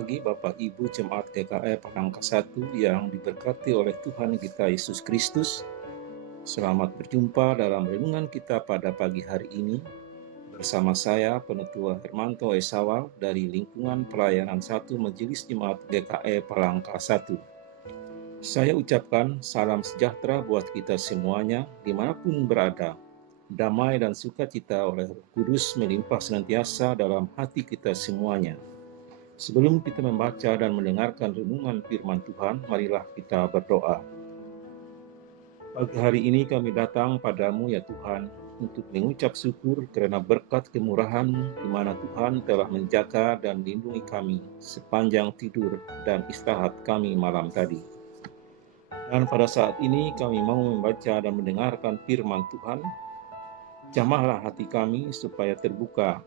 pagi Bapak Ibu Jemaat GKI Palangka 1 yang diberkati oleh Tuhan kita Yesus Kristus. Selamat berjumpa dalam renungan kita pada pagi hari ini bersama saya Penutua Hermanto Esawa dari lingkungan pelayanan 1 Majelis Jemaat GKI Palangka 1. Saya ucapkan salam sejahtera buat kita semuanya dimanapun berada. Damai dan sukacita oleh Roh Kudus melimpah senantiasa dalam hati kita semuanya. Sebelum kita membaca dan mendengarkan renungan firman Tuhan, marilah kita berdoa. Pagi hari ini kami datang padamu ya Tuhan, untuk mengucap syukur karena berkat kemurahan-Mu di mana Tuhan telah menjaga dan melindungi kami sepanjang tidur dan istirahat kami malam tadi. Dan pada saat ini kami mau membaca dan mendengarkan firman Tuhan. Jamahlah hati kami supaya terbuka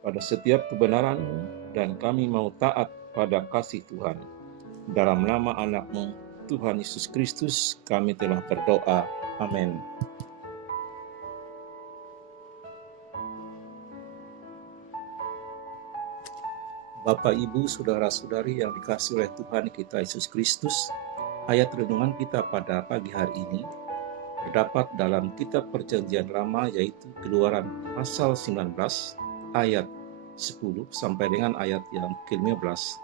pada setiap kebenaran-Mu, dan kami mau taat pada kasih Tuhan. Dalam nama anak-Mu, Tuhan Yesus Kristus, kami telah berdoa. Amin. Bapak, Ibu, Saudara-saudari yang dikasihi oleh Tuhan kita Yesus Kristus, ayat renungan kita pada pagi hari ini terdapat dalam kitab Perjanjian Lama, yaitu Keluaran pasal 19 ayat 10 sampai dengan ayat yang ke-15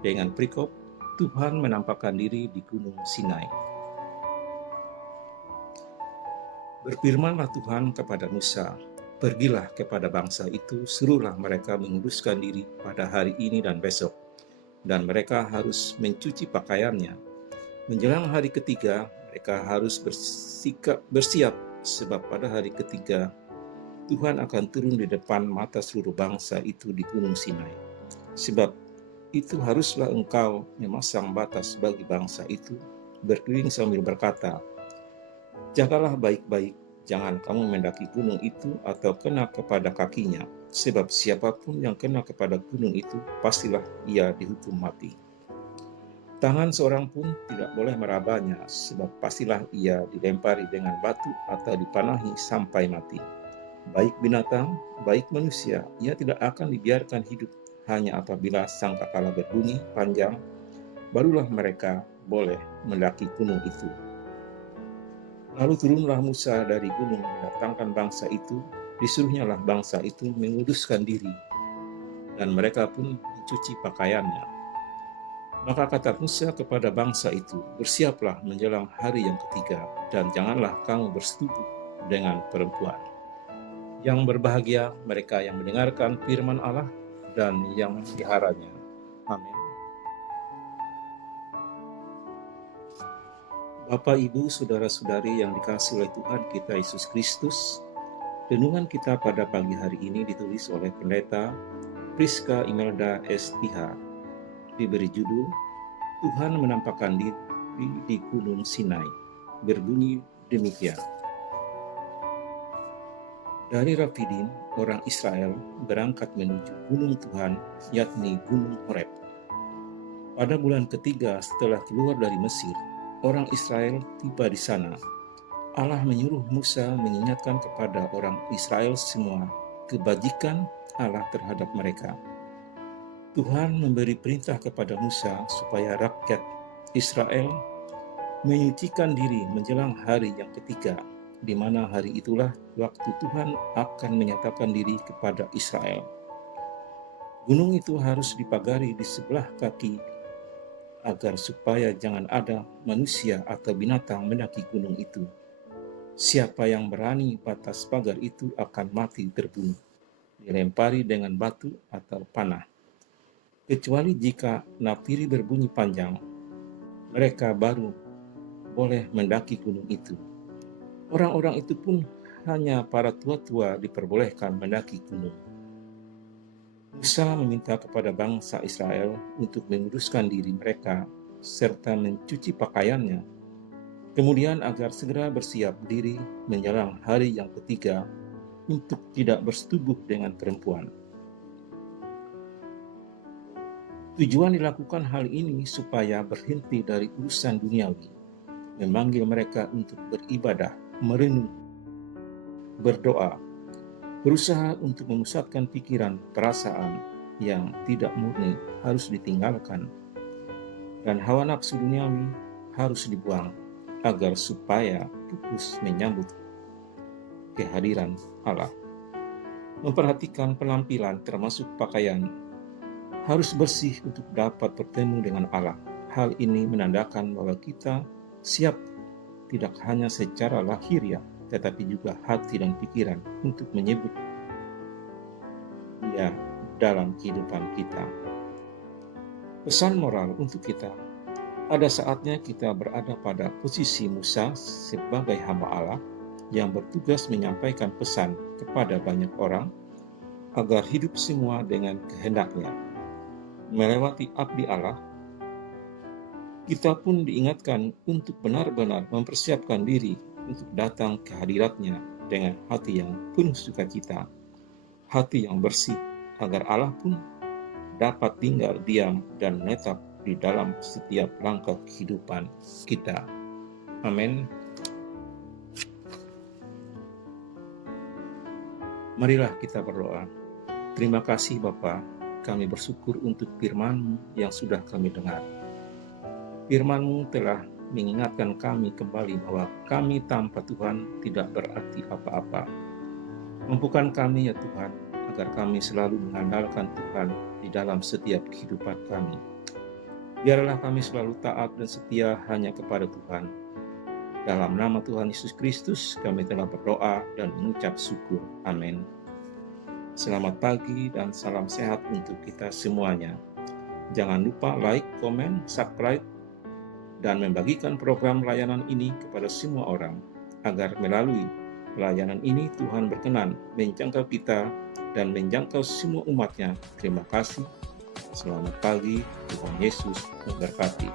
dengan perikop Tuhan menampakkan diri di Gunung Sinai. Berfirmanlah Tuhan kepada Musa, "Pergilah kepada bangsa itu, suruhlah mereka menguduskan diri pada hari ini dan besok, dan mereka harus mencuci pakaiannya. Menjelang hari ketiga, mereka harus bersiap, sebab pada hari ketiga Tuhan akan turun di depan mata seluruh bangsa itu di Gunung Sinai. Sebab itu haruslah engkau memasang batas bagi bangsa itu, berkeliling sambil berkata, jagalah baik-baik, jangan kamu mendaki gunung itu atau kena kepada kakinya, sebab siapapun yang kena kepada gunung itu, pastilah ia dihukum mati. Tangan seorang pun tidak boleh merabanya, sebab pastilah ia dilempari dengan batu atau dipanahi sampai mati. Baik binatang, baik manusia, ia tidak akan dibiarkan hidup, hanya apabila sangkakala berbunyi panjang, barulah mereka boleh mendaki gunung itu. Lalu turunlah Musa dari gunung mendatangkan bangsa itu, disuruhnyalah bangsa itu menguduskan diri, dan mereka pun mencuci pakaiannya. Maka kata Musa kepada bangsa itu, bersiaplah menjelang hari yang ketiga, dan janganlah kamu bersetubuh dengan perempuan. Yang berbahagia mereka yang mendengarkan firman Allah dan yang memeliharanya. Amin. Bapak, Ibu, Saudara-saudari yang dikasihi oleh Tuhan kita Yesus Kristus, renungan kita pada pagi hari ini ditulis oleh Pendeta Priska Imelda STH. Diberi judul, Tuhan menampakkan diri di Gunung Sinai. Berbunyi demikian. Dari Rafidim, orang Israel berangkat menuju gunung Tuhan, yakni Gunung Horeb. Pada bulan ketiga setelah keluar dari Mesir, orang Israel tiba di sana. Allah menyuruh Musa mengingatkan kepada orang Israel semua kebajikan Allah terhadap mereka. Tuhan memberi perintah kepada Musa supaya rakyat Israel menyucikan diri menjelang hari yang ketiga, di mana hari itulah waktu Tuhan akan menyatakan diri kepada Israel. Gunung itu harus dipagari di sebelah kaki, agar supaya jangan ada manusia atau binatang mendaki gunung itu. Siapa yang berani batas pagar itu akan mati terbunuh, dilempari dengan batu atau panah. Kecuali jika nafiri berbunyi panjang, mereka baru boleh mendaki gunung itu. Orang-orang itu pun hanya para tua-tua diperbolehkan mendaki gunung. Musa meminta kepada bangsa Israel untuk menguduskan diri mereka serta mencuci pakaiannya, kemudian agar segera bersiap diri menjelang hari yang ketiga untuk tidak bersetubuh dengan perempuan. Tujuan dilakukan hal ini supaya berhenti dari urusan duniawi, memanggil mereka untuk beribadah, merenung, berdoa, berusaha untuk memusatkan pikiran, perasaan, yang tidak murni harus ditinggalkan, dan hawa nafsu duniawi harus dibuang agar supaya fokus menyambut kehadiran Allah. Memperhatikan penampilan termasuk pakaian harus bersih untuk dapat bertemu dengan Allah. Hal ini menandakan bahwa kita siap tidak hanya secara lahiriah, tetapi juga hati dan pikiran untuk menyebut Dia dalam kehidupan kita. Pesan moral untuk kita, ada saatnya kita berada pada posisi Musa sebagai hamba Allah yang bertugas menyampaikan pesan kepada banyak orang agar hidup semua dengan kehendaknya. Melewati abdi Allah, kita pun diingatkan untuk benar-benar mempersiapkan diri untuk datang ke hadiratnya dengan hati yang penuh sukacita, hati yang bersih, agar Allah pun dapat tinggal diam dan menetap di dalam setiap langkah kehidupan kita. Amin. Marilah kita berdoa. Terima kasih Bapa, kami bersyukur untuk firman-Mu yang sudah kami dengar. Firman-Mu telah mengingatkan kami kembali bahwa kami tanpa Tuhan tidak berarti apa-apa. Mampukan kami ya Tuhan, agar kami selalu mengandalkan Tuhan di dalam setiap kehidupan kami. Biarlah kami selalu taat dan setia hanya kepada Tuhan. Dalam nama Tuhan Yesus Kristus kami telah berdoa dan mengucap syukur. Amin. Selamat pagi dan salam sehat untuk kita semuanya. Jangan lupa like, komen, subscribe, dan membagikan program layanan ini kepada semua orang, agar melalui layanan ini Tuhan berkenan menjangkau kita dan menjangkau semua umat-Nya. Terima kasih. Selamat pagi, Tuhan Yesus memberkati.